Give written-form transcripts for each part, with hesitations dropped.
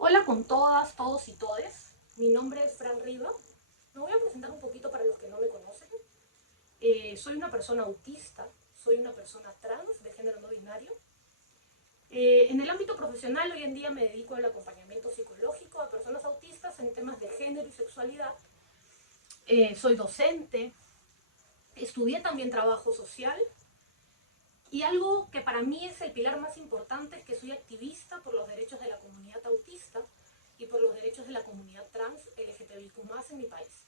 Hola con todas, todos y todes. Mi nombre es Fran Riva. Me voy a presentar un poquito para los que no me conocen. Soy una persona autista, soy una persona trans de género no binario. En el ámbito profesional hoy en día me dedico al acompañamiento psicológico a personas autistas en temas de género y sexualidad. Soy docente, estudié también trabajo social y algo que para mí es el pilar más importante es que soy activista por los derechos de la comunidad autista y por los derechos de la comunidad trans LGTBIQ+ en mi país.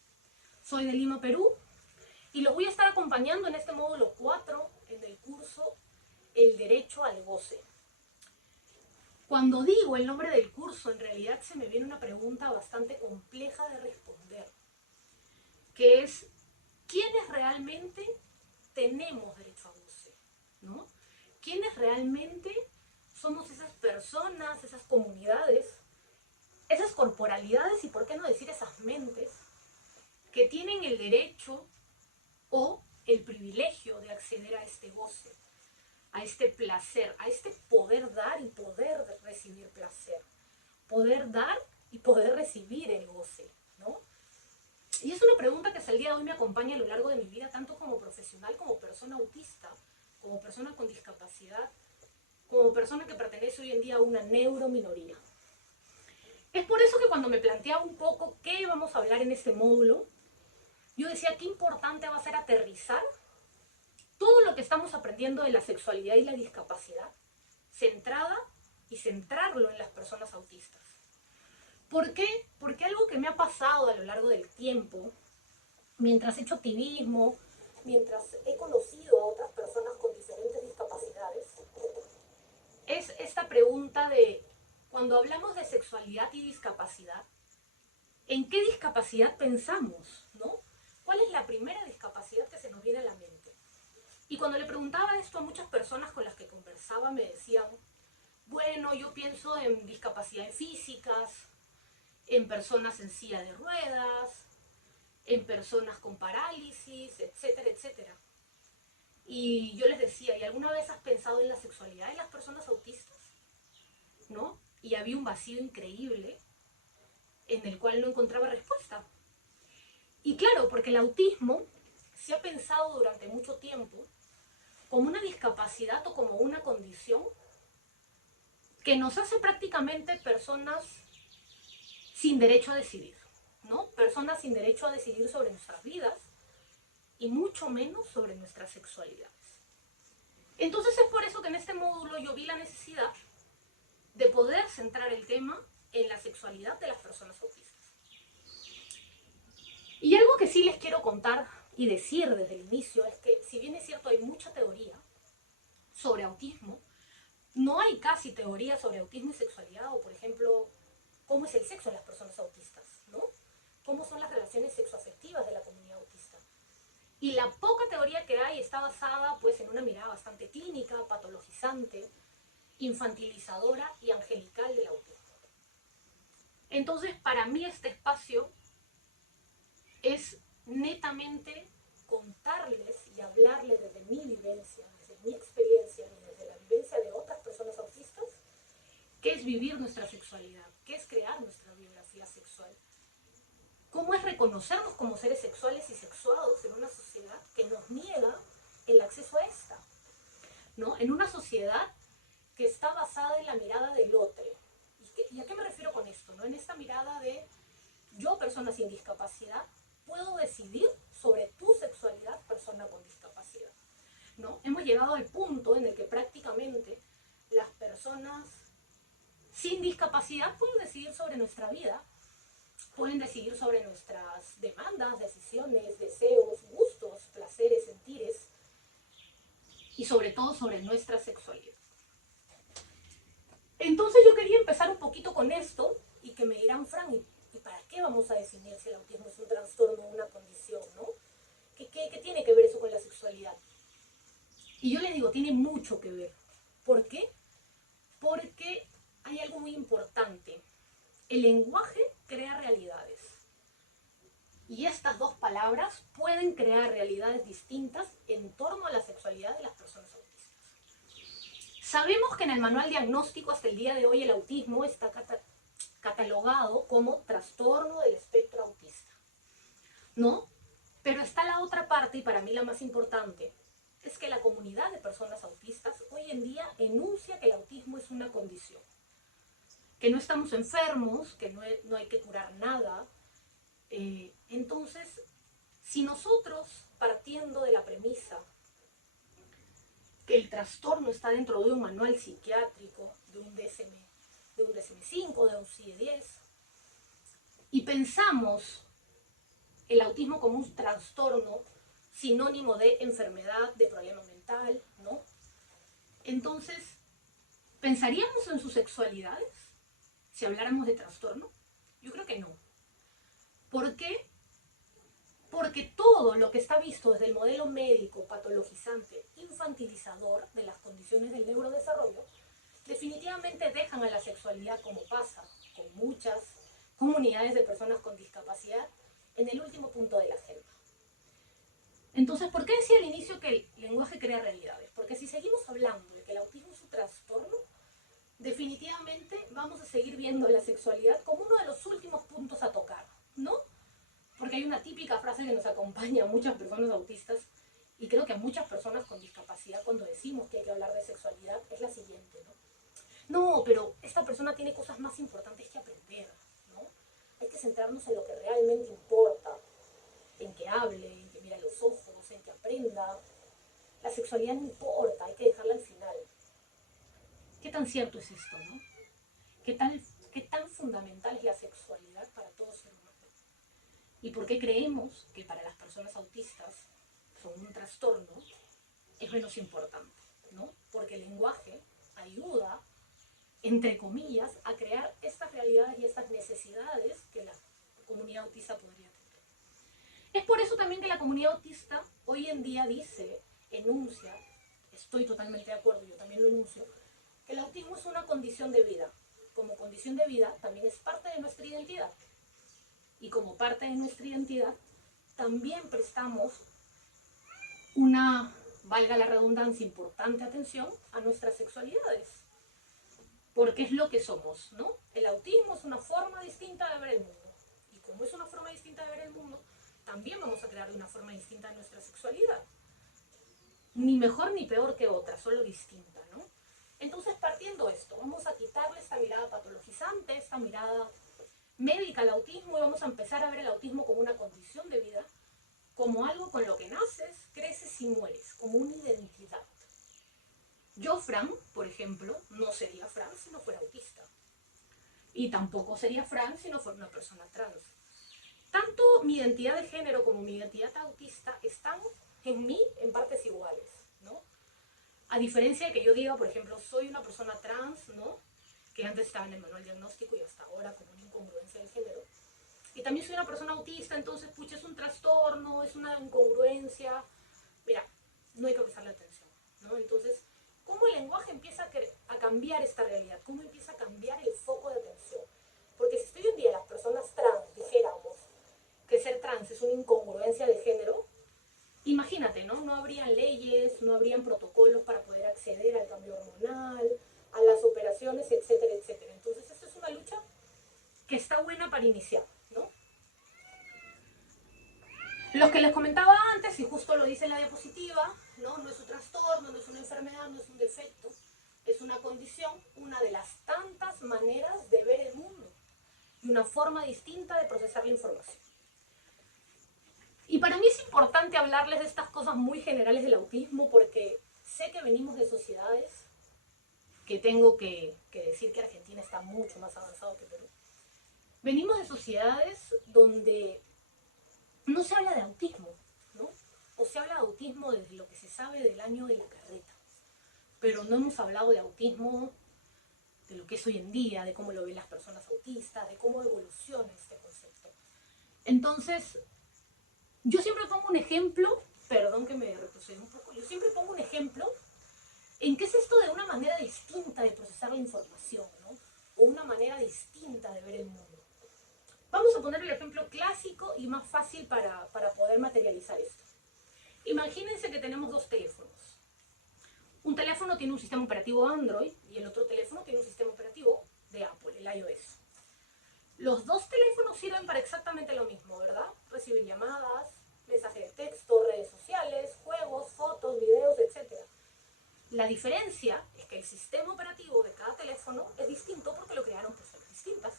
Soy de Lima, Perú, y los voy a estar acompañando en este módulo 4 en el curso El Derecho al Goce. Cuando digo el nombre del curso, en realidad se me viene una pregunta bastante compleja de responder, que es, ¿quiénes realmente tenemos derecho a goce? ¿No? ¿Quiénes realmente somos esas personas, esas comunidades, esas corporalidades y por qué no decir esas mentes que tienen el derecho o el privilegio de acceder a este goce, a este placer, a este poder dar y poder recibir placer, poder dar y poder recibir el goce, ¿no? Y es una pregunta que hasta el día de hoy me acompaña a lo largo de mi vida, tanto como profesional, como persona autista, como persona con discapacidad, como persona que pertenece hoy en día a una neurominoría. Es por eso que cuando me planteaba un poco qué vamos a hablar en este módulo, yo decía qué importante va a ser aterrizar todo lo que estamos aprendiendo de la sexualidad y la discapacidad, centrada y centrarlo en las personas autistas. ¿Por qué? Porque algo que me ha pasado a lo largo del tiempo, mientras he hecho activismo, mientras he conocido a otras personas con diferentes discapacidades, es esta pregunta de, cuando hablamos de sexualidad y discapacidad, ¿en qué discapacidad pensamos? ¿No? ¿Cuál es la primera discapacidad que se nos viene a la mente? Y cuando le preguntaba esto a muchas personas con las que conversaba, me decían, bueno, yo pienso en discapacidades físicas, en personas en silla de ruedas, en personas con parálisis, etcétera, etcétera. Y yo les decía, ¿y alguna vez has pensado en la sexualidad de las personas autistas? ¿No? Y había un vacío increíble en el cual no encontraba respuesta. Y claro, porque el autismo se ha pensado durante mucho tiempo como una discapacidad o como una condición que nos hace prácticamente personas sin derecho a decidir, ¿no? Personas sin derecho a decidir sobre nuestras vidas y mucho menos sobre nuestras sexualidades. Entonces es por eso que en este módulo yo vi la necesidad de poder centrar el tema en la sexualidad de las personas autistas. Y algo que sí les quiero contar y decir desde el inicio es que, si bien es cierto, hay mucha teoría sobre autismo, no hay casi teoría sobre autismo y sexualidad, o por ejemplo, cómo es el sexo de las personas autistas, ¿no? Cómo son las relaciones sexoafectivas de la comunidad autista. Y la poca teoría que hay está basada pues en una mirada bastante clínica, patologizante, infantilizadora y angelical del autismo. Entonces, para mí este espacio es netamente contarles y hablarles desde mi vivencia, desde mi experiencia y desde la vivencia de otras personas autistas, qué es vivir nuestra sexualidad, qué es crear nuestra biografía sexual, cómo es reconocernos como seres sexuales y sexuados en una sociedad que nos niega el acceso a esta, ¿no? En una sociedad que está basada en la mirada del otro. ¿Y a qué me refiero con esto? ¿No? En esta mirada de yo, persona sin discapacidad, puedo decidir sobre tu sexualidad, persona con discapacidad, ¿no? Hemos llegado al punto en el que prácticamente las personas sin discapacidad pueden decidir sobre nuestra vida, pueden decidir sobre nuestras demandas, decisiones, deseos, gustos, placeres, sentires y sobre todo sobre nuestra sexualidad. Entonces yo quería empezar un poquito con esto y que me dirán, Fran, ¿y para qué vamos a definir si el autismo es un trastorno o una condición, ¿no? ¿Qué tiene que ver eso con la sexualidad? Y yo les digo, tiene mucho que ver. ¿Por qué? Porque hay algo muy importante. El lenguaje crea realidades. Y estas dos palabras pueden crear realidades distintas en torno a la sexualidad de las personas autistas. Sabemos que en el manual diagnóstico hasta el día de hoy el autismo está catalogado como trastorno del espectro autista, ¿no? Pero está la otra parte, y para mí la más importante, es que la comunidad de personas autistas hoy en día enuncia que el autismo es una condición, que no estamos enfermos, que no hay que curar nada. Entonces, si nosotros, partiendo de la premisa que el trastorno está dentro de un manual psiquiátrico, de un DSM-5, de un CIE-10, y pensamos el autismo como un trastorno sinónimo de enfermedad, de problema mental, ¿no? Entonces, ¿pensaríamos en sus sexualidades si habláramos de trastorno? Yo creo que no. ¿Por qué? Porque todo lo que está visto desde el modelo médico, patologizante, infantilizador de las condiciones del neurodesarrollo, definitivamente dejan a la sexualidad, como pasa con muchas comunidades de personas con discapacidad, en el último punto de la agenda. Entonces, ¿por qué decía al inicio que el lenguaje crea realidades? Porque si seguimos hablando de que el autismo es un trastorno, definitivamente vamos a seguir viendo la sexualidad como uno de los últimos puntos a tocar, ¿no? Porque hay una típica frase que nos acompaña a muchas personas autistas y creo que a muchas personas con discapacidad cuando decimos que hay que hablar de sexualidad es la siguiente, ¿no? No, pero esta persona tiene cosas más importantes que aprender, ¿no? Hay que centrarnos en lo que realmente importa, en que hable, en que mire a los ojos, en que aprenda. La sexualidad no importa, hay que dejarla al final. ¿Qué tan cierto es esto, no? ¿Qué tan fundamental es la sexualidad para todo ser humano? ¿Y por qué creemos que para las personas autistas son un trastorno? Es menos importante, ¿no? Porque el lenguaje ayuda, entre comillas, a crear estas realidades y estas necesidades que la comunidad autista podría tener. Es por eso también que la comunidad autista hoy en día dice, enuncia, estoy totalmente de acuerdo, yo también lo enuncio, que el autismo es una condición de vida. Como condición de vida también es parte de nuestra identidad. Y como parte de nuestra identidad, también prestamos una, valga la redundancia, importante atención a nuestras sexualidades. Porque es lo que somos, ¿no? El autismo es una forma distinta de ver el mundo. Y como es una forma distinta de ver el mundo, también vamos a crear de una forma distinta nuestra sexualidad. Ni mejor ni peor que otra, solo distinta, ¿no? Entonces, partiendo de esto, vamos a quitarle esta mirada patologizante, esta mirada médica al autismo y vamos a empezar a ver el autismo como una condición de vida, como algo con lo que naces, creces y mueres, como una identidad. Yo, Fran, por ejemplo, no sería Fran si no fuera autista. Y tampoco sería Fran si no fuera una persona trans. Tanto mi identidad de género como mi identidad autista están en mí en partes iguales, ¿no? A diferencia de que yo diga, por ejemplo, soy una persona trans, ¿no? Que antes estaba en el manual diagnóstico y hasta ahora como una incongruencia de género. Y también soy una persona autista, entonces, pucha, es un trastorno, es una incongruencia. Mira, no hay que prestarle atención, ¿no? Entonces, ¿cómo el lenguaje empieza a cambiar esta realidad? ¿Cómo empieza a cambiar el foco de atención? Porque si hoy en día las personas trans dijéramos que ser trans es una incongruencia de género, imagínate, ¿no? No habrían leyes, no habrían protocolos para poder acceder al cambio hormonal, a las operaciones, etcétera, etcétera. Entonces, esta es una lucha que está buena para iniciar, ¿no? Lo que les comentaba antes, y justo lo dice en la diapositiva, ¿no? No es un trastorno, no es una enfermedad, no es un defecto, es una condición, una de las tantas maneras de ver el mundo y una forma distinta de procesar la información. Y para mí es importante hablarles de estas cosas muy generales del autismo porque sé que venimos de sociedades, que tengo que decir que Argentina está mucho más avanzado que Perú. Venimos de sociedades donde no se habla de autismo, ¿no? O se habla de autismo desde lo que se sabe del año de la carreta. Pero no hemos hablado de autismo, de lo que es hoy en día, de cómo lo ven las personas autistas, de cómo evoluciona este concepto. Entonces, yo siempre pongo un ejemplo, perdón que me retroceda un poco, yo siempre pongo un ejemplo en qué es esto de una manera distinta de procesar la información, ¿no? O una manera distinta de ver el mundo. Vamos a poner el ejemplo clásico y más fácil para poder materializar esto. Imagínense que tenemos dos teléfonos. Un teléfono tiene un sistema operativo Android y el otro teléfono tiene un sistema operativo de Apple, el iOS. Los dos teléfonos sirven para exactamente lo mismo, ¿verdad? Recibir llamadas, mensajes de texto, redes sociales, juegos, fotos, videos, etc. La diferencia es que el sistema operativo de cada teléfono es distinto porque lo crearon personas distintas.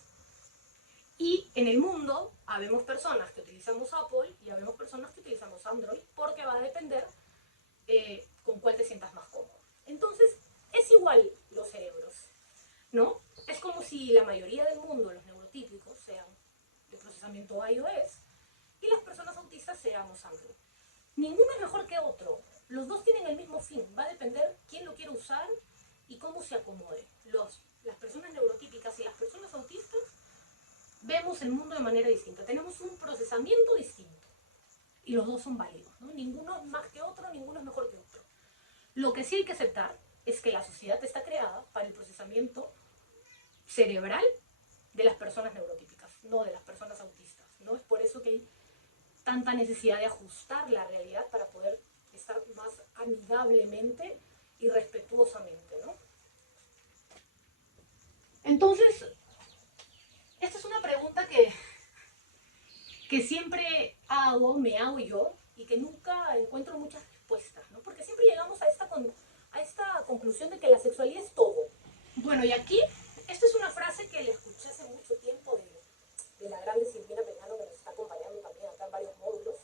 Y en el mundo habemos personas que utilizamos Apple y habemos personas que utilizamos Android porque va a depender con cuál te sientas más cómodo. Entonces, es igual los cerebros, ¿no? Es como si la mayoría del mundo, los neurotípicos, sean de procesamiento iOS y las personas autistas seamos Android. Ninguno es mejor que otro. Los dos tienen el mismo fin. Va a depender quién lo quiere usar y cómo se acomode. Las personas neurotípicas y las personas autistas vemos el mundo de manera distinta. Tenemos un procesamiento distinto. Y los dos son válidos, ¿no? Ninguno es más que otro, ninguno es mejor que otro. Lo que sí hay que aceptar es que la sociedad está creada para el procesamiento cerebral de las personas neurotípicas, no de las personas autistas, ¿no? Es por eso que hay tanta necesidad de ajustar la realidad para poder estar más amigablemente y respetuosamente, ¿no? Entonces, esta es una pregunta que siempre me hago yo, y que nunca encuentro muchas respuestas, ¿no? Porque siempre llegamos a esta conclusión de que la sexualidad es todo. Bueno, y aquí, esta es una frase que le escuché hace mucho tiempo de la grande Silvina Peñano, que nos está acompañando también acá en varios módulos,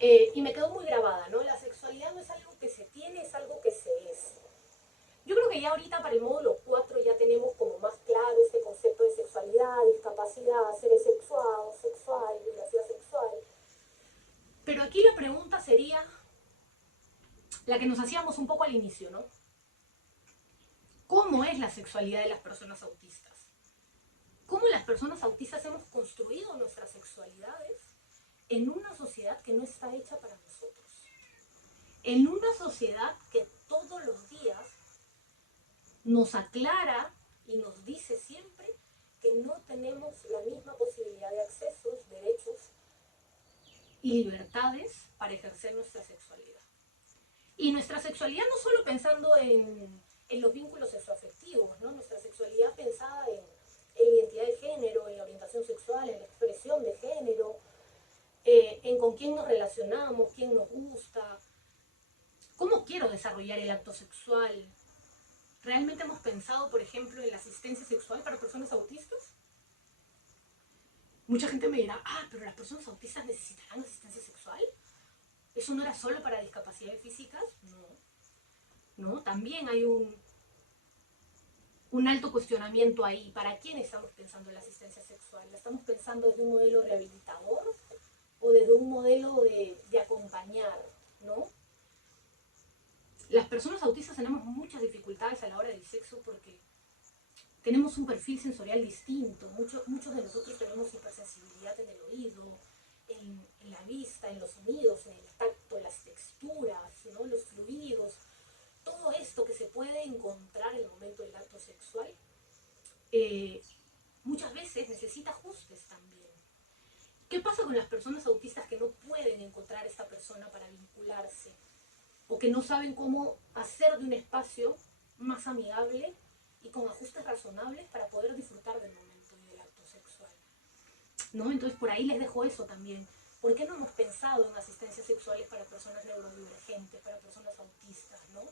y me quedó muy grabada, ¿no? La sexualidad no es algo que se tiene, es algo que se es. Yo creo que ya ahorita para el módulo 4 ya tenemos como más claro este concepto de sexualidad, discapacidad, seres sexual, diversidad sexual. Pero aquí la pregunta sería la que nos hacíamos un poco al inicio, ¿no? ¿Cómo es la sexualidad de las personas autistas? ¿Cómo las personas autistas hemos construido nuestras sexualidades en una sociedad que no está hecha para nosotros? En una sociedad que todos los días nos aclara y nos dice siempre que no tenemos la misma posibilidad de accesos, derechos y libertades para ejercer nuestra sexualidad. Y nuestra sexualidad no solo pensando en los vínculos sexoafectivos, ¿no? Nuestra sexualidad pensada en identidad de género, en la orientación sexual, en la expresión de género, en con quién nos relacionamos, quién nos gusta, cómo quiero desarrollar el acto sexual. ¿Realmente hemos pensado, por ejemplo, en la asistencia sexual para personas autistas? Mucha gente me dirá, pero las personas autistas necesitarán asistencia sexual. ¿Eso no era solo para discapacidades físicas? No, también hay un alto cuestionamiento ahí. ¿Para quién estamos pensando en la asistencia sexual? ¿La estamos pensando desde un modelo rehabilitador o desde un modelo de acompañar, ¿no? Las personas autistas tenemos muchas dificultades a la hora del sexo porque tenemos un perfil sensorial distinto. Muchos de nosotros tenemos hipersensibilidad en el oído, en la vista, en los sonidos, en el tacto, en las texturas, ¿no? Los fluidos. Todo esto que se puede encontrar en el momento del acto sexual, muchas veces necesita ajustes también. ¿Qué pasa con las personas autistas que no pueden encontrar esta persona para vincularse? O que no saben cómo hacer de un espacio más amigable y con ajustes razonables para poder disfrutar del momento y del acto sexual, ¿no? Entonces por ahí les dejo eso también. ¿Por qué no hemos pensado en asistencias sexuales para personas neurodivergentes, para personas autistas, ¿no?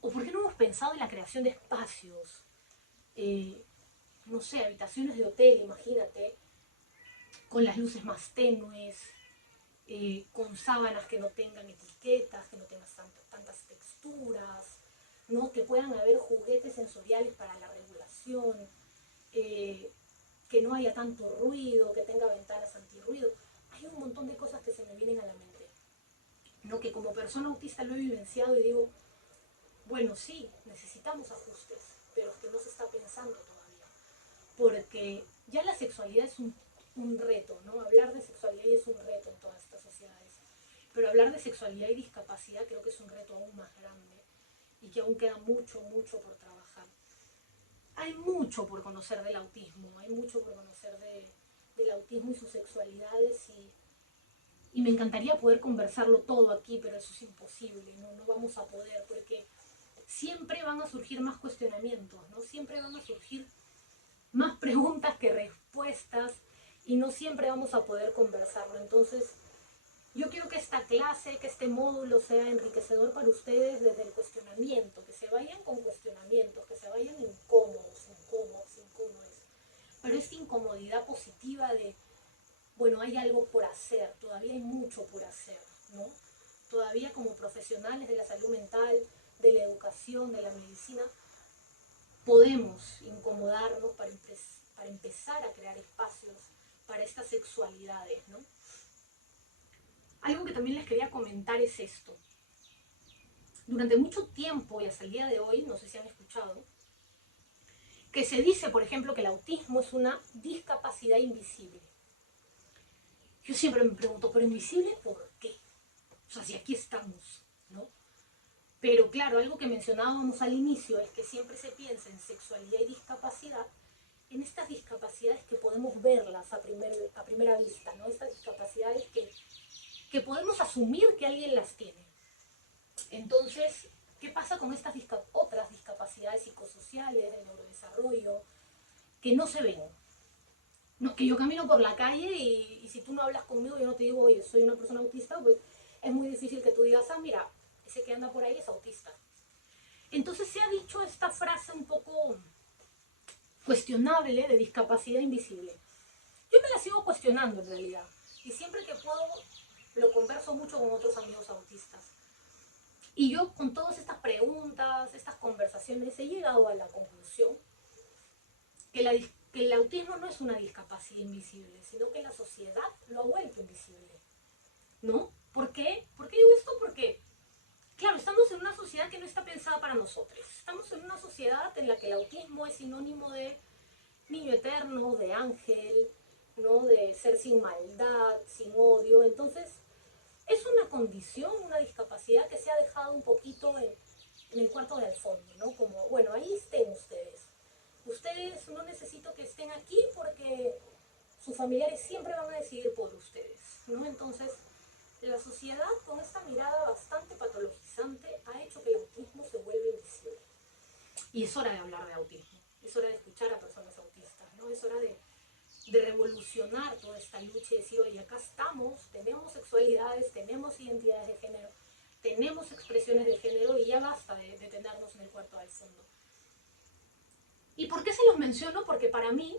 ¿O por qué no hemos pensado en la creación de espacios? No sé, habitaciones de hotel, imagínate, con las luces más tenues, con sábanas que no tengan etiquetas, que no tengan tantas texturas, ¿no? Que puedan haber juguetes sensoriales para la regulación, que no haya tanto ruido, que tenga ventanas antirruido. Hay un montón de cosas que se me vienen a la mente, ¿no? Que como persona autista lo he vivenciado y digo, bueno, sí, necesitamos ajustes, pero es que no se está pensando todavía. Porque ya la sexualidad es un reto, ¿no? Hablar de sexualidad es un reto en todas estas sociedades. Pero hablar de sexualidad y discapacidad creo que es un reto aún más grande y que aún queda mucho, mucho por trabajar. Hay mucho por conocer del autismo, hay mucho por conocer del autismo y sus sexualidades y me encantaría poder conversarlo todo aquí, pero eso es imposible, no vamos a poder porque siempre van a surgir más cuestionamientos, ¿no? Siempre van a surgir más preguntas que respuestas y no siempre vamos a poder conversarlo. Entonces, yo quiero que esta clase, que este módulo sea enriquecedor para ustedes desde el cuestionamiento, que se vayan con cuestionamientos, que se vayan incómodos. Pero esta incomodidad positiva de, bueno, hay algo por hacer, todavía hay mucho por hacer, ¿no? Todavía como profesionales de la salud mental, de la educación, de la medicina, podemos incomodarnos para empezar a crear espacios para estas sexualidades, ¿no? Algo que también les quería comentar es esto. Durante mucho tiempo y hasta el día de hoy, no sé si han escuchado, que se dice, por ejemplo, que el autismo es una discapacidad invisible. Yo siempre me pregunto, ¿pero invisible por qué? O sea, si aquí estamos, ¿no? Pero claro, algo que mencionábamos al inicio es que siempre se piensa en sexualidad y discapacidad, en estas discapacidades que podemos verlas a primera vista, ¿no? Estas discapacidades que podemos asumir que alguien las tiene. Entonces, ¿qué pasa con estas otras discapacidades psicosociales, de neurodesarrollo, que no se ven? No, que yo camino por la calle y si tú no hablas conmigo, yo no te digo, oye, soy una persona autista, pues es muy difícil que tú digas, ah, mira, ese que anda por ahí es autista. Entonces se ha dicho esta frase un poco cuestionable de discapacidad invisible. Yo me la sigo cuestionando en realidad. Y siempre que puedo, lo converso mucho con otros amigos autistas. Y yo con todas estas preguntas, estas conversaciones, he llegado a la conclusión que el autismo no es una discapacidad invisible, sino que la sociedad lo ha vuelto invisible. ¿No? ¿Por qué? ¿Por qué digo esto? Porque, claro, estamos en una sociedad que no está pensada para nosotros. Estamos en una sociedad en la que el autismo es sinónimo de niño eterno, de ángel, ¿no? De ser sin maldad, sin odio. Entonces, es una condición, una discapacidad que se ha dejado un poquito en el cuarto del fondo, ¿no? Como, bueno, ahí estén ustedes. Ustedes no necesito que estén aquí porque sus familiares siempre van a decidir por ustedes, ¿no? Entonces, la sociedad, con esta mirada bastante patologizante, ha hecho que el autismo se vuelva invisible. Y es hora de hablar de autismo, es hora de escuchar a personas autistas, ¿no? Es hora de revolucionar toda esta lucha y decir, oye, acá estamos, tenemos sexualidades, tenemos identidades de género, tenemos expresiones de género y ya basta de tenernos en el cuarto del fondo. ¿Y por qué se los menciono? Porque para mí,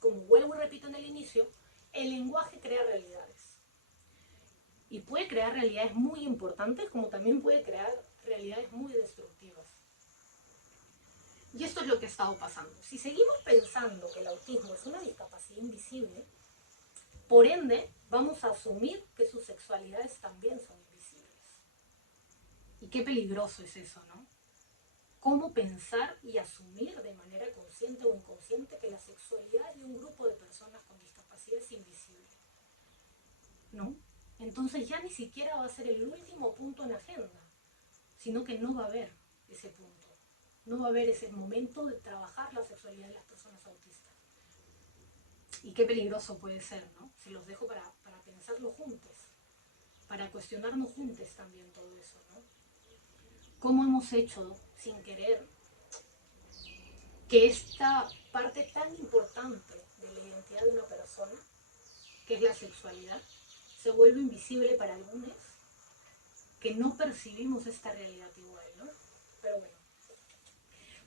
como vuelvo y repito en el inicio, el lenguaje crea realidades. Y puede crear realidades muy importantes como también puede crear realidades muy destructivas. Y esto es lo que ha estado pasando. Si seguimos pensando que el autismo es una discapacidad invisible, por ende vamos a asumir que sus sexualidades también son invisibles. Y qué peligroso es eso, ¿no? Cómo pensar y asumir de manera consciente o inconsciente que la sexualidad de un grupo de personas con discapacidad es invisible, ¿no? Entonces ya ni siquiera va a ser el último punto en agenda, sino que no va a haber ese punto. No va a haber ese momento de trabajar la sexualidad de las personas autistas. Y qué peligroso puede ser, ¿no? Se los dejo para pensarlo juntos, para cuestionarnos juntos también todo eso, ¿no? ¿Cómo hemos hecho, sin querer, que esta parte tan importante de la identidad de una persona, que es la sexualidad, se vuelve invisible para algunos que no percibimos esta realidad igual, ¿no? Pero bueno,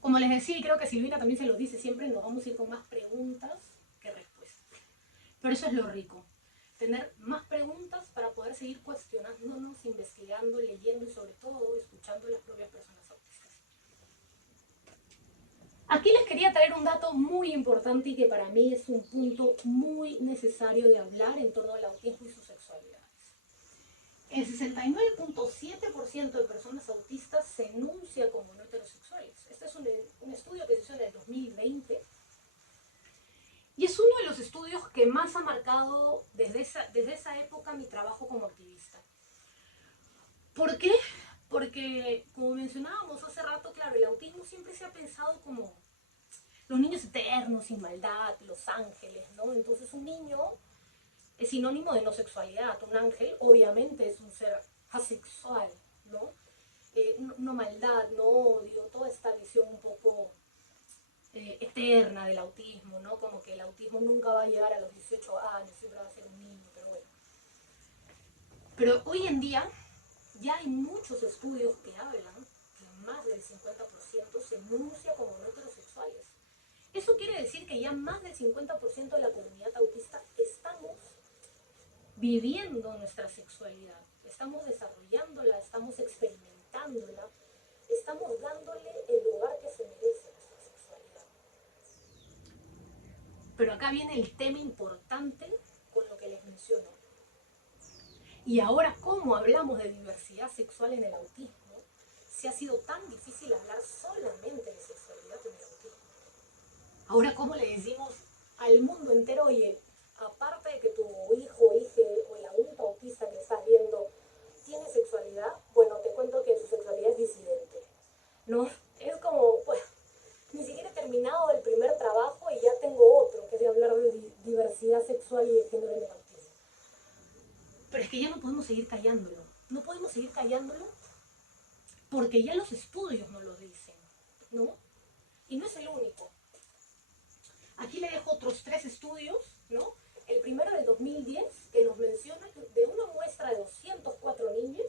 como les decía, y creo que Silvina también se lo dice siempre, nos vamos a ir con más preguntas que respuestas. Pero eso es lo rico, tener más preguntas para poder seguir cuestionándonos, investigando, leyendo y sobre todo escuchando a las propias personas autistas. Aquí les quería traer un dato muy importante y que para mí es un punto muy necesario de hablar en torno al autismo y su sexualidad. El 69.7% de personas autistas se enuncia como no heterosexuales. Este es un estudio que se hizo en el 2020 y es uno de los estudios que más ha marcado desde esa época mi trabajo como activista. ¿Por qué? Porque, como mencionábamos hace rato, claro, el autismo siempre se ha pensado como los niños eternos, sin maldad, los ángeles, ¿no? Entonces un niño es sinónimo de no sexualidad. Un ángel obviamente es un ser asexual, ¿no? No maldad, no odio, toda esta visión un poco eterna del autismo, ¿no? Como que el autismo nunca va a llegar a los 18 años, siempre va a ser un niño, pero bueno. Pero hoy en día ya hay muchos estudios que hablan que más del 50% se enuncia como no heterosexuales. Eso quiere decir que ya más del 50% de la comunidad autista estamos viviendo nuestra sexualidad, estamos desarrollándola, estamos experimentándola, estamos dándole el lugar que se merece a nuestra sexualidad. Pero acá viene el tema importante con lo que les menciono. Y ahora, ¿cómo hablamos de diversidad sexual en el autismo? Si ha sido tan difícil hablar solamente de sexualidad en el autismo. Ahora, ¿cómo le decimos al mundo entero, oye, aparte de que tu hijo, hija o el adulto autista que estás viendo tiene sexualidad, bueno, te cuento que su sexualidad es disidente, ¿no? Es como, pues, ni siquiera he terminado el primer trabajo y ya tengo otro, que es de hablar de diversidad sexual y de género en el autismo. Pero es que ya no podemos seguir callándolo. No podemos seguir callándolo porque ya los estudios nos lo dicen, ¿no? Y no es el único. Aquí le dejo otros 3 estudios, ¿no? El primero del 2010, que nos menciona que de una muestra de 204 niños,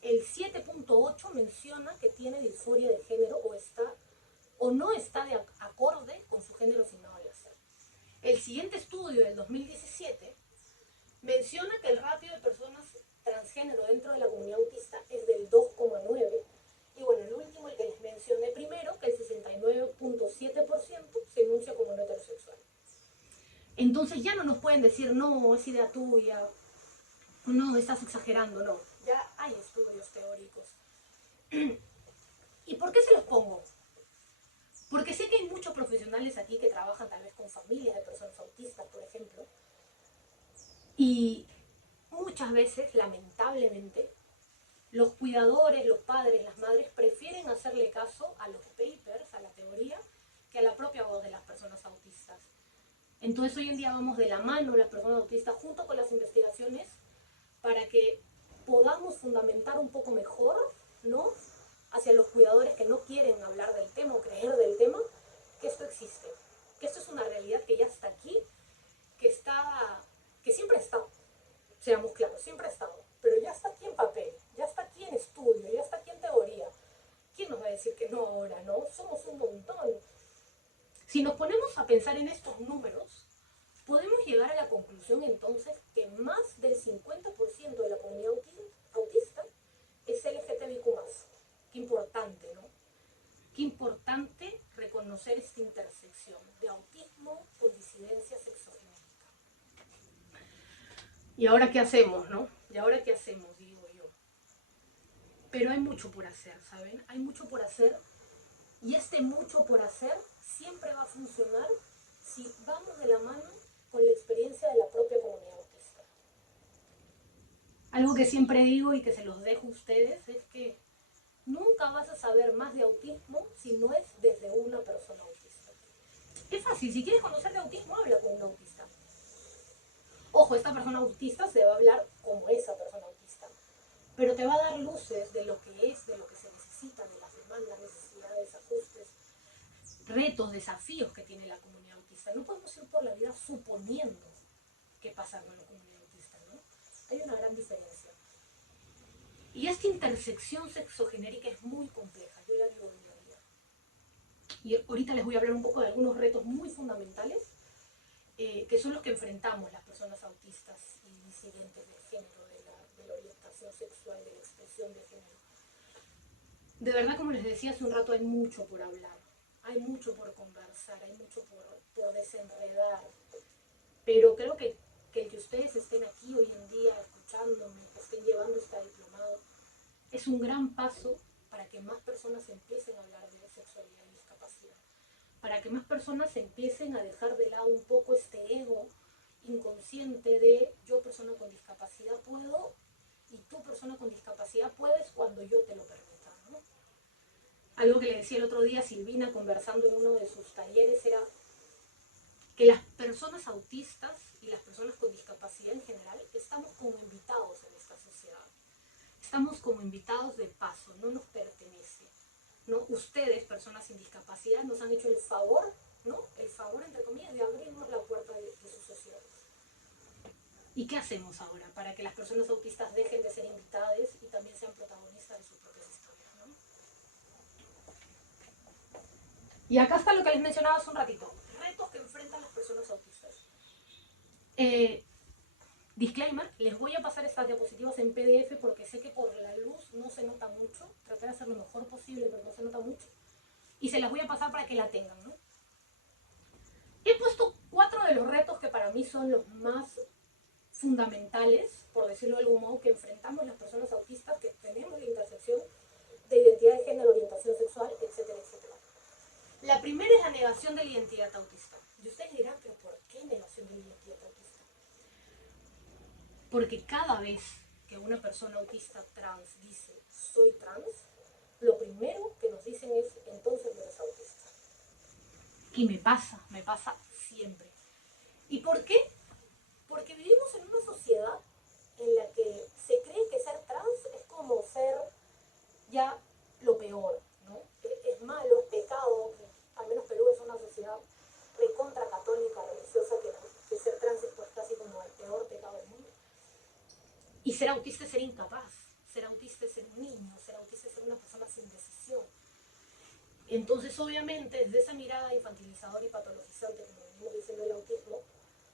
el 7.8 menciona que tiene disforia de género o no está de acorde con su género asignado al nacer. El siguiente estudio del 2017 menciona que el ratio de personas transgénero dentro de la comunidad autista es del 2,9. Y bueno, el último, el que les mencioné primero, que el 69.7% se enuncia como no heterosexual. Entonces ya no nos pueden decir, no, es idea tuya, no, estás exagerando, no. Ya hay estudios teóricos. ¿Y por qué se los pongo? Porque sé que hay muchos profesionales aquí que trabajan tal vez con familias de personas autistas, por ejemplo, y muchas veces, lamentablemente, los cuidadores, los padres, las madres prefieren hacerle caso a los papers, a la teoría, que a la propia voz de las personas autistas. Entonces hoy en día vamos de la mano las personas autistas junto con las investigaciones para que podamos fundamentar un poco mejor, ¿no?, hacia los cuidadores que no quieren hablar del tema o creer del tema, que esto existe, que esto es una realidad que ya está aquí, que siempre ha estado, seamos claros, siempre ha estado, pero ya está aquí en papel, ya está aquí en estudio, ya está aquí en teoría. ¿Quién nos va a decir que no ahora, no? Somos un montón. Si nos ponemos a pensar en estos números, podemos llegar a la conclusión entonces que más del 50% de la comunidad autista es LGTBIQ+. Qué importante, ¿no? Qué importante reconocer esta intersección de autismo con disidencia sexogenérica. ¿Y ahora qué hacemos, no? ¿Y ahora qué hacemos, digo yo? Pero hay mucho por hacer, ¿saben? Hay mucho por hacer y este mucho por hacer siempre va a funcionar si vamos de la mano con la experiencia de la propia comunidad autista. Algo que siempre digo y que se los dejo a ustedes es que nunca vas a saber más de autismo si no es desde una persona autista. Es fácil, si quieres conocer de autismo, habla con un autista. Ojo, esta persona autista se va a hablar como esa persona autista, pero te va a dar luces de lo que es, de lo que se necesita, de las demandas, necesidades, ajustes, retos, desafíos que tiene la comunidad autista. No podemos ir por la vida suponiendo qué pasa con la comunidad autista, ¿no? Hay una gran diferencia. Y esta intersección sexogenérica es muy compleja, yo la vivo día a día. Y ahorita les voy a hablar un poco de algunos retos muy fundamentales que son los que enfrentamos las personas autistas y disidentes del género, de la orientación sexual, de la expresión de género. De verdad, como les decía hace un rato, hay mucho por hablar, hay mucho por conversar, hay mucho por desenredar, pero creo que el que ustedes estén aquí hoy en día escuchándome, que estén llevando este diplomado, es un gran paso para que más personas empiecen a hablar de sexualidad y discapacidad, para que más personas empiecen a dejar de lado un poco este ego inconsciente de yo persona con discapacidad puedo y tú persona con discapacidad puedes cuando yo te lo permita, ¿no? Algo que le decía el otro día a Silvina conversando en uno de sus talleres era que las personas autistas y las personas con discapacidad en general estamos como invitados en esta sociedad. Estamos como invitados de paso, no nos pertenece, ¿no? Ustedes, personas sin discapacidad, nos han hecho el favor, ¿no?, favor, entre comillas, de abrirnos la puerta de sus sociedades. ¿Y qué hacemos ahora para que las personas autistas dejen de ser invitadas y también sean protagonistas de sus propias historias, ¿no? Y acá está lo que les mencionaba hace un ratito. Retos que enfrentan las personas autistas. Disclaimer, les voy a pasar estas diapositivas en PDF porque sé que por la luz no se nota mucho. Traté de hacer lo mejor posible, pero no se nota mucho. Y se las voy a pasar para que la tengan, ¿no? He puesto 4 de los retos que para mí son los más fundamentales, por decirlo de algún modo, que enfrentamos las personas autistas que tenemos la intersección de identidad de género, orientación sexual, etcétera, etcétera. La primera es la negación de la identidad autista. Y ustedes dirán, ¿pero por qué negación de la identidad autista? Porque cada vez que una persona autista trans dice, soy trans, lo primero que nos dicen es, entonces no eres autista. Y me pasa siempre. ¿Y por qué? Porque vivimos en una sociedad en la que se cree que ser trans es como ser ya lo peor, ¿no? Es malo, es pecado, al menos Perú es una sociedad recontra católica, religiosa, que ser trans es pues casi como el peor pecado del mundo. Y ser autista es ser incapaz, ser autista es ser un niño, ser autista es ser una persona sin decisión. Entonces, obviamente, desde esa mirada infantilizadora y patologizante, como venimos diciendo el autismo,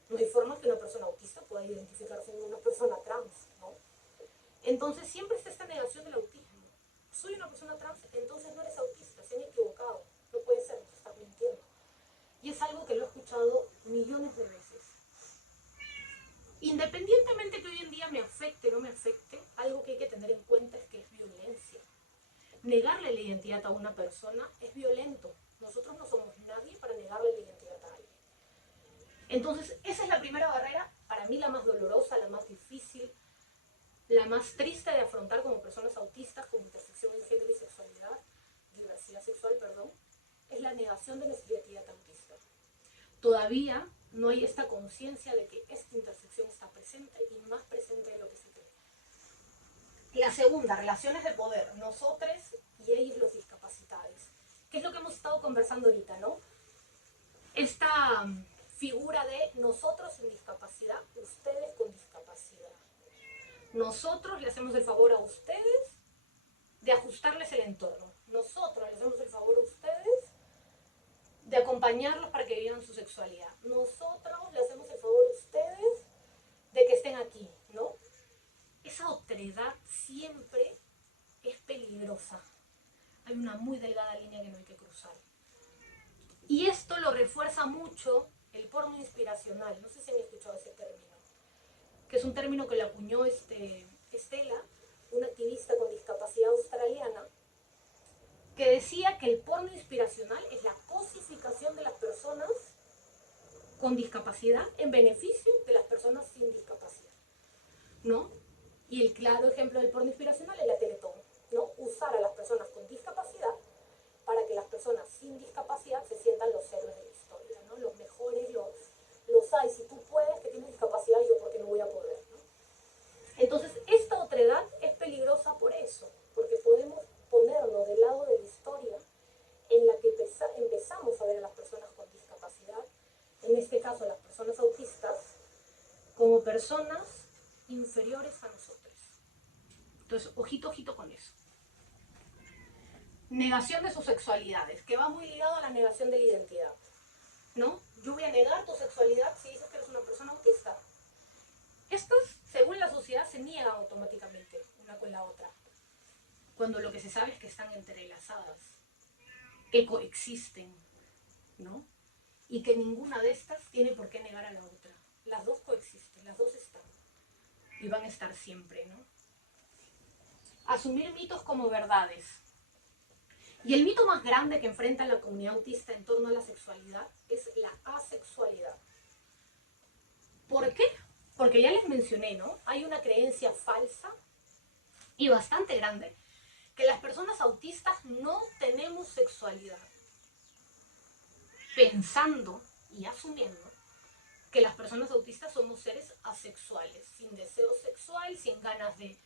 no hay forma que una persona autista pueda identificarse como una persona trans, ¿no? Entonces, siempre está esta negación del autismo. Soy una persona trans, entonces no eres autista, se han equivocado. No puede ser, te estás mintiendo. Y es algo que lo he escuchado millones de veces. Independientemente que hoy en día me afecte o no me afecte, algo que hay que tener en cuenta es que es violencia. Negarle la identidad a una persona es violento. Nosotros no somos nadie para negarle la identidad a alguien. Entonces, esa es la primera barrera, para mí la más dolorosa, la más difícil, la más triste de afrontar como personas autistas con intersección en género y sexualidad, diversidad sexual, perdón, es la negación de nuestra identidad autista. Todavía no hay esta conciencia de que esta intersección está presente y más presente de lo que se cree. La segunda, relaciones de poder, nosotros y ellos los discapacitados. ¿Qué es lo que hemos estado conversando ahorita, no? Esta figura de nosotros sin discapacidad, ustedes con discapacidad. Nosotros le hacemos el favor a ustedes de ajustarles el entorno. Nosotros les hacemos el favor a ustedes de acompañarlos para que vivan su sexualidad. Nosotros le hacemos el favor a ustedes de que estén aquí, ¿no? Esa otredad siempre es peligrosa. Hay una muy delgada línea que no hay que cruzar. Y esto lo refuerza mucho el porno inspiracional. No sé si han escuchado ese término, que es un término que le acuñó Estela, una activista con discapacidad australiana, que decía que el porno inspiracional es la cosificación de las personas con discapacidad en beneficio de las personas sin discapacidad, ¿no? Y el claro ejemplo del porno inspiracional es la Teletón, ¿no? Usar a las personas con discapacidad para que las personas sin discapacidad se sientan los héroes de la historia, ¿no? Los mejores, los hay, si tú puedes, que tienes discapacidad, yo porque no voy a poder, ¿no? Entonces, esta otredad es peligrosa por eso, porque podemos ponernos del lado de la historia en la que empezamos a ver a las personas con discapacidad, en este caso las personas autistas, como personas inferiores a nosotros. Entonces, ojito, ojito con eso. Negación de sus sexualidades, que va muy ligado a la negación de la identidad, ¿no? Yo voy a negar tu sexualidad si dices que eres una persona autista. Estas, según la sociedad, se niegan automáticamente una con la otra, cuando lo que se sabe es que están entrelazadas, que coexisten, ¿no? Y que ninguna de estas tiene por qué negar a la otra. Las dos coexisten, las dos están y van a estar siempre, ¿no? Asumir mitos como verdades. Y el mito más grande que enfrenta la comunidad autista en torno a la sexualidad es la asexualidad. ¿Por qué? Porque ya les mencioné, ¿no? Hay una creencia falsa y bastante grande que las personas autistas no tenemos sexualidad, pensando y asumiendo que las personas autistas somos seres asexuales, sin deseo sexual, sin ganas de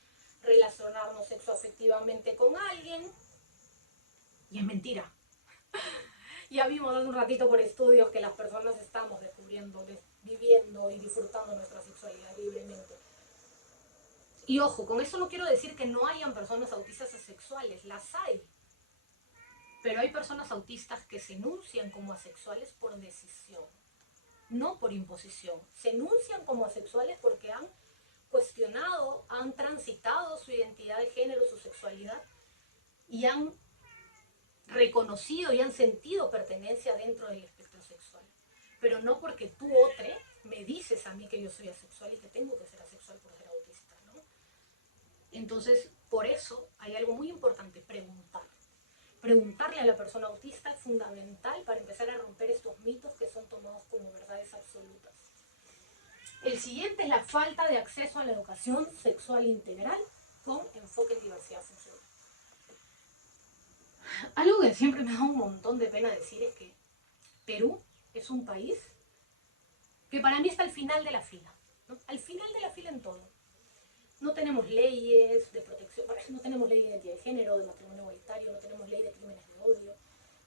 relacionarnos sexoafectivamente con alguien. Y es mentira. Ya vimos hace un ratito por estudios que las personas estamos descubriendo, viviendo y disfrutando nuestra sexualidad libremente. Y ojo, con eso no quiero decir que no hayan personas autistas asexuales, las hay. Pero hay personas autistas que se enuncian como asexuales por decisión, no por imposición. Se enuncian como asexuales porque han cuestionado, han transitado su identidad de género, su sexualidad, y han reconocido y han sentido pertenencia dentro del espectro sexual. Pero no porque tú, otro, me dices a mí que yo soy asexual y que tengo que ser asexual por ser autista, ¿no? Entonces, por eso hay algo muy importante, preguntar. Preguntarle a la persona autista es fundamental para empezar a romper estos mitos que son tomados como verdades absolutas. El siguiente es la falta de acceso a la educación sexual integral con enfoque en diversidad funcional. Algo que siempre me da un montón de pena decir es que Perú es un país que para mí está al final de la fila, ¿no? Al final de la fila en todo. No tenemos leyes de protección, no tenemos ley de identidad de género, de matrimonio igualitario, no tenemos ley de crímenes de odio.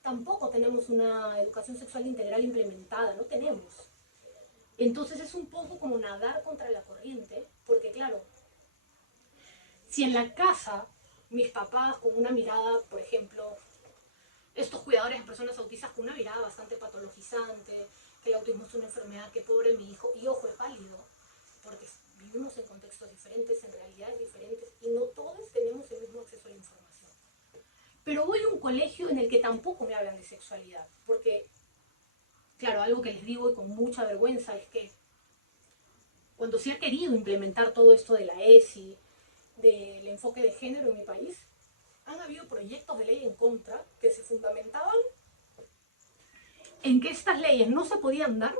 Tampoco tenemos una educación sexual integral implementada, no tenemos. Entonces es un poco como nadar contra la corriente, porque claro, si en la casa mis papás con una mirada, por ejemplo, estos cuidadores de personas autistas con una mirada bastante patologizante, que el autismo es una enfermedad, que pobre mi hijo, y ojo, es válido, porque vivimos en contextos diferentes, en realidades diferentes, y no todos tenemos el mismo acceso a la información. Pero voy a un colegio en el que tampoco me hablan de sexualidad, porque, claro, algo que les digo y con mucha vergüenza es que cuando se ha querido implementar todo esto de la ESI, del enfoque de género en mi país, han habido proyectos de ley en contra que se fundamentaban en que estas leyes no se podían dar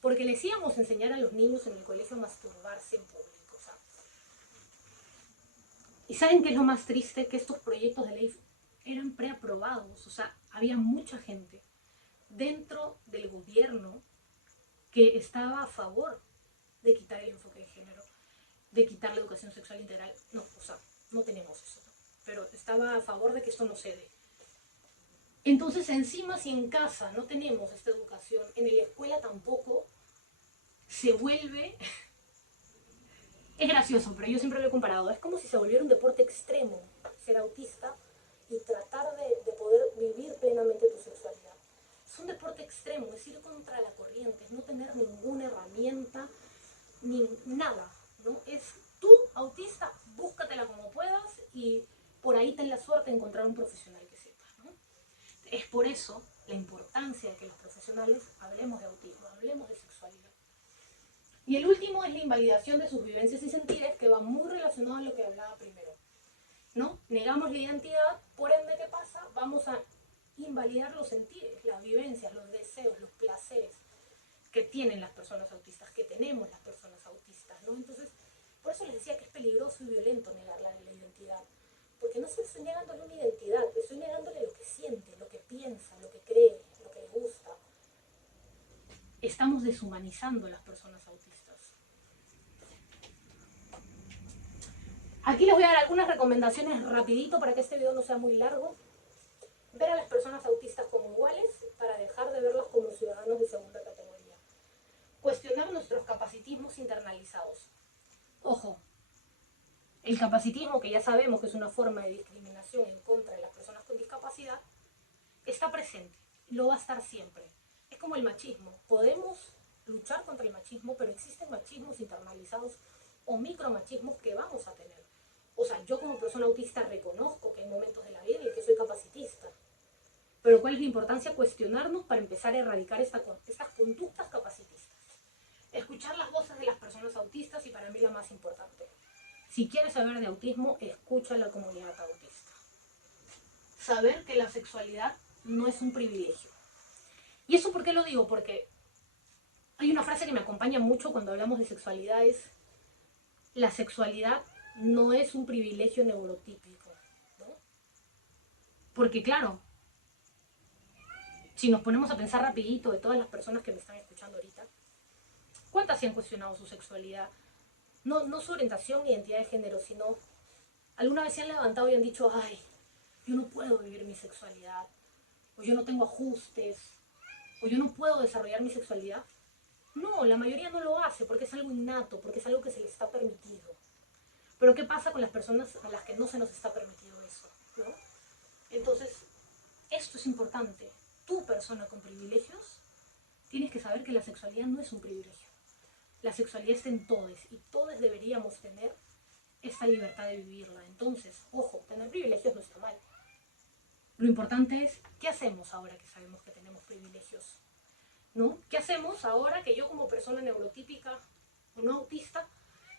porque les íbamos a enseñar a los niños en el colegio a masturbarse en público, ¿sabes? ¿Y saben qué es lo más triste? Que estos proyectos de ley eran preaprobados, o sea, había mucha gente dentro del gobierno que estaba a favor de quitar el enfoque de género, de quitar la educación sexual integral. No, o sea, no tenemos eso, ¿no? Pero estaba a favor de que esto no se dé. Entonces, encima, si en casa no tenemos esta educación, en la escuela tampoco, se vuelve... Es gracioso, pero yo siempre lo he comparado. Es como si se volviera un deporte extremo ser autista y tratar de poder vivir plenamente tu sexualidad. Es un deporte extremo, es ir contra la corriente, es no tener ninguna herramienta, ni nada, ¿no? Es tú, autista, búscatela como puedas y por ahí ten la suerte de encontrar un profesional que sepa, ¿no? Es por eso la importancia de que los profesionales hablemos de autismo, hablemos de sexualidad. Y el último es la invalidación de sus vivencias y sentires, que va muy relacionado a lo que hablaba primero, ¿no? Negamos la identidad, por ende, ¿qué pasa? Vamos a invalidar los sentires, las vivencias, los deseos, los placeres que tienen las personas autistas, que tenemos las personas autistas, ¿no? Entonces, por eso les decía que es peligroso y violento negar la identidad, porque no estoy negándole una identidad, estoy negándole lo que siente, lo que piensa, lo que cree, lo que le gusta. Estamos deshumanizando a las personas autistas. Aquí les voy a dar algunas recomendaciones rapidito para que este video no sea muy largo. Ver a las personas autistas como iguales para dejar de verlas como ciudadanos de segunda categoría. Cuestionar nuestros capacitismos internalizados. Ojo, el capacitismo, que ya sabemos que es una forma de discriminación en contra de las personas con discapacidad, está presente, lo va a estar siempre. Es como el machismo. Podemos luchar contra el machismo, pero existen machismos internalizados o micromachismos que vamos a tener. O sea, yo como persona autista reconozco que hay momentos de la vida en que soy capacitista. Pero ¿cuál es la importancia? Cuestionarnos para empezar a erradicar estas conductas capacitistas. Escuchar las voces de las personas autistas y para mí la más importante. Si quieres saber de autismo, escucha a la comunidad autista. Saber que la sexualidad no es un privilegio. ¿Y eso por qué lo digo? Porque hay una frase que me acompaña mucho cuando hablamos de sexualidad, es: la sexualidad no es un privilegio neurotípico, ¿no? Porque claro, si nos ponemos a pensar rapidito de todas las personas que me están escuchando ahorita, ¿cuántas se han cuestionado su sexualidad? No su orientación ni identidad de género, sino alguna vez se han levantado y han dicho: ay, yo no puedo vivir mi sexualidad, o yo no tengo ajustes, o yo no puedo desarrollar mi sexualidad. No, la mayoría no lo hace porque es algo innato, porque es algo que se les está permitido. Pero ¿qué pasa con las personas a las que no se nos está permitido eso? ¿No? Entonces, esto es importante. Tú, persona con privilegios, tienes que saber que la sexualidad no es un privilegio. La sexualidad está en todos y todos deberíamos tener esta libertad de vivirla. Entonces, ojo, tener privilegios no está mal. Lo importante es, ¿qué hacemos ahora que sabemos que tenemos privilegios? ¿No? ¿Qué hacemos ahora que yo como persona neurotípica o no autista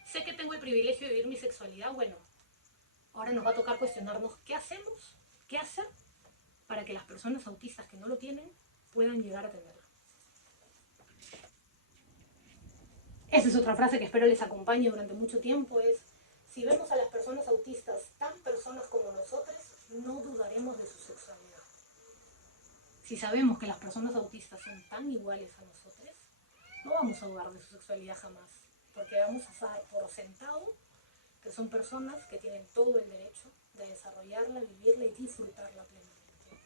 sé que tengo el privilegio de vivir mi sexualidad? Bueno, ahora nos va a tocar cuestionarnos qué hacemos, qué hacer para que las personas autistas que no lo tienen puedan llegar a tenerlo. Esa es otra frase que espero les acompañe durante mucho tiempo, es: si vemos a las personas autistas tan personas como nosotros, no dudaremos de su sexualidad. Si sabemos que las personas autistas son tan iguales a nosotros, no vamos a dudar de su sexualidad jamás, porque vamos a dar por sentado que son personas que tienen todo el derecho de desarrollarla, vivirla y disfrutarla plenamente.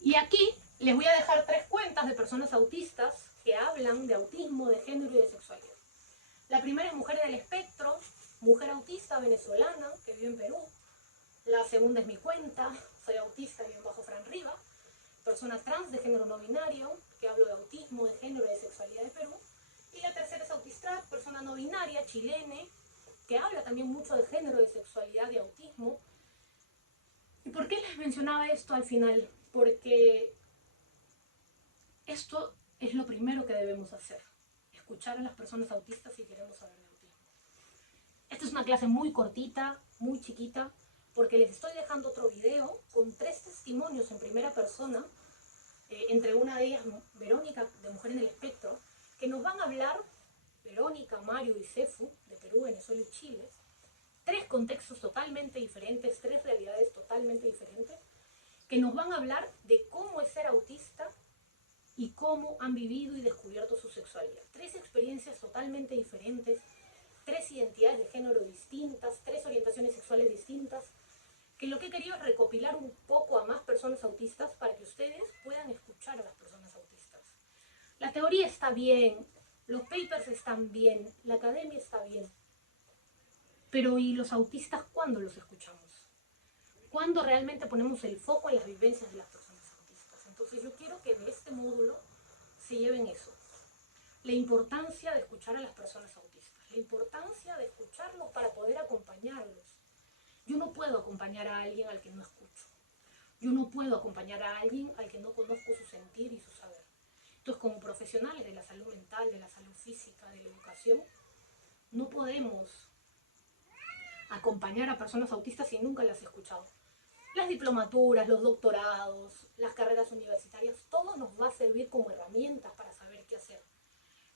Y aquí les voy a dejar 3 cuentas de personas autistas que hablan de autismo, de género y de sexualidad. La primera es Mujeres del Espectro, mujer autista venezolana que vive en Perú. La segunda es mi cuenta, soy autista y bajo Fran Riva, persona trans de género no binario, que hablo de autismo, de género y de sexualidad de Perú. Y la tercera es Autistrad, persona no binaria, chilena, que habla también mucho de género, de sexualidad, de autismo. ¿Y por qué les mencionaba esto al final? Porque esto es lo primero que debemos hacer, escuchar a las personas autistas si queremos saber de autismo. Esta es una clase muy cortita, muy chiquita, porque les estoy dejando otro video con 3 testimonios en primera persona, entre una de ellas Verónica, de Mujer en el Espectro, que nos van a hablar, Verónica, Mario y Cefu, de Perú, Venezuela y Chile, 3 contextos totalmente diferentes, 3 realidades totalmente diferentes, que nos van a hablar de cómo es ser autista y cómo han vivido y descubierto su sexualidad. 3 experiencias totalmente diferentes, 3 identidades de género distintas, 3 orientaciones sexuales distintas, que lo que he querido es recopilar un poco a más personas autistas para que ustedes puedan escuchar a las personas autistas. La teoría está bien, los papers están bien, la academia está bien, pero ¿y los autistas cuándo los escuchamos? ¿Cuándo realmente ponemos el foco en las vivencias de las personas autistas? Entonces yo quiero que de este módulo se lleven eso. La importancia de escuchar a las personas autistas, la importancia de escucharlos para poder acompañarlos. Yo no puedo acompañar a alguien al que no escucho. Yo no puedo acompañar a alguien al que no conozco su sentir y su saber. Entonces, como profesionales de la salud mental, de la salud física, de la educación, no podemos acompañar a personas autistas si nunca las he escuchado. Las diplomaturas, los doctorados, las carreras universitarias, todo nos va a servir como herramientas para saber qué hacer.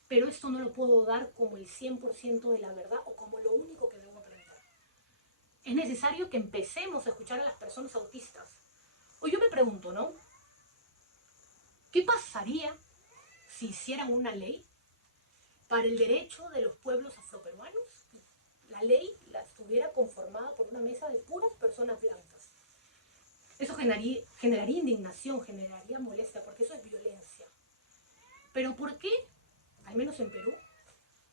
Pero esto no lo puedo dar como el 100% de la verdad o como lo único que debo aprender. Es necesario que empecemos a escuchar a las personas autistas. O yo me pregunto, ¿no? ¿Qué pasaría si hicieran una ley para el derecho de los pueblos afroperuanos? La ley la estuviera conformada por una mesa de puras personas blancas. Eso generaría indignación, generaría molestia, porque eso es violencia. Pero ¿por qué, al menos en Perú,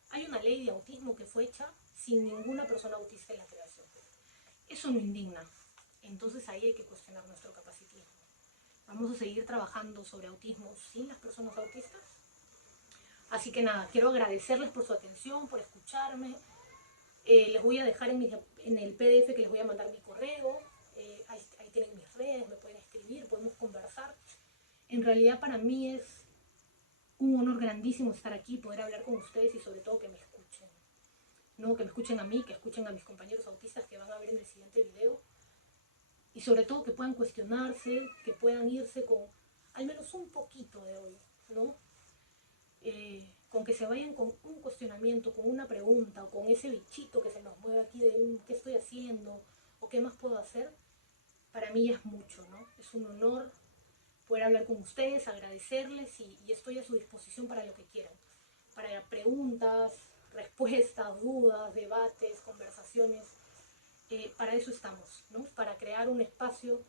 hay una ley de autismo que fue hecha sin ninguna persona autista en la creación? Eso no indigna. Entonces ahí hay que cuestionar nuestro capacitismo. ¿Vamos a seguir trabajando sobre autismo sin las personas autistas? Así que nada, quiero agradecerles por su atención, por escucharme. Les voy a dejar en el PDF que les voy a mandar mi correo. Ahí tienen mis redes, me pueden escribir, podemos conversar. En realidad para mí es un honor grandísimo estar aquí, poder hablar con ustedes y sobre todo que me escuchen. ¿No? Que me escuchen a mí, que escuchen a mis compañeros autistas que van a ver en el siguiente video. Y sobre todo que puedan cuestionarse, que puedan irse con al menos un poquito de hoy, ¿no? Con que se vayan con un cuestionamiento, con una pregunta, o con ese bichito que se nos mueve aquí de qué estoy haciendo, o qué más puedo hacer, para mí es mucho, ¿no? Es un honor poder hablar con ustedes, agradecerles y estoy a su disposición para lo que quieran. Para preguntas, respuestas, dudas, debates, conversaciones. Para eso estamos, ¿no? Para crear un espacio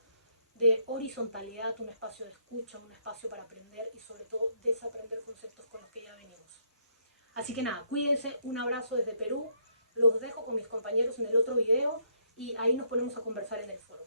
de horizontalidad, un espacio de escucha, un espacio para aprender y sobre todo desaprender conceptos con los que ya venimos. Así que nada, cuídense, un abrazo desde Perú, los dejo con mis compañeros en el otro video y ahí nos ponemos a conversar en el foro.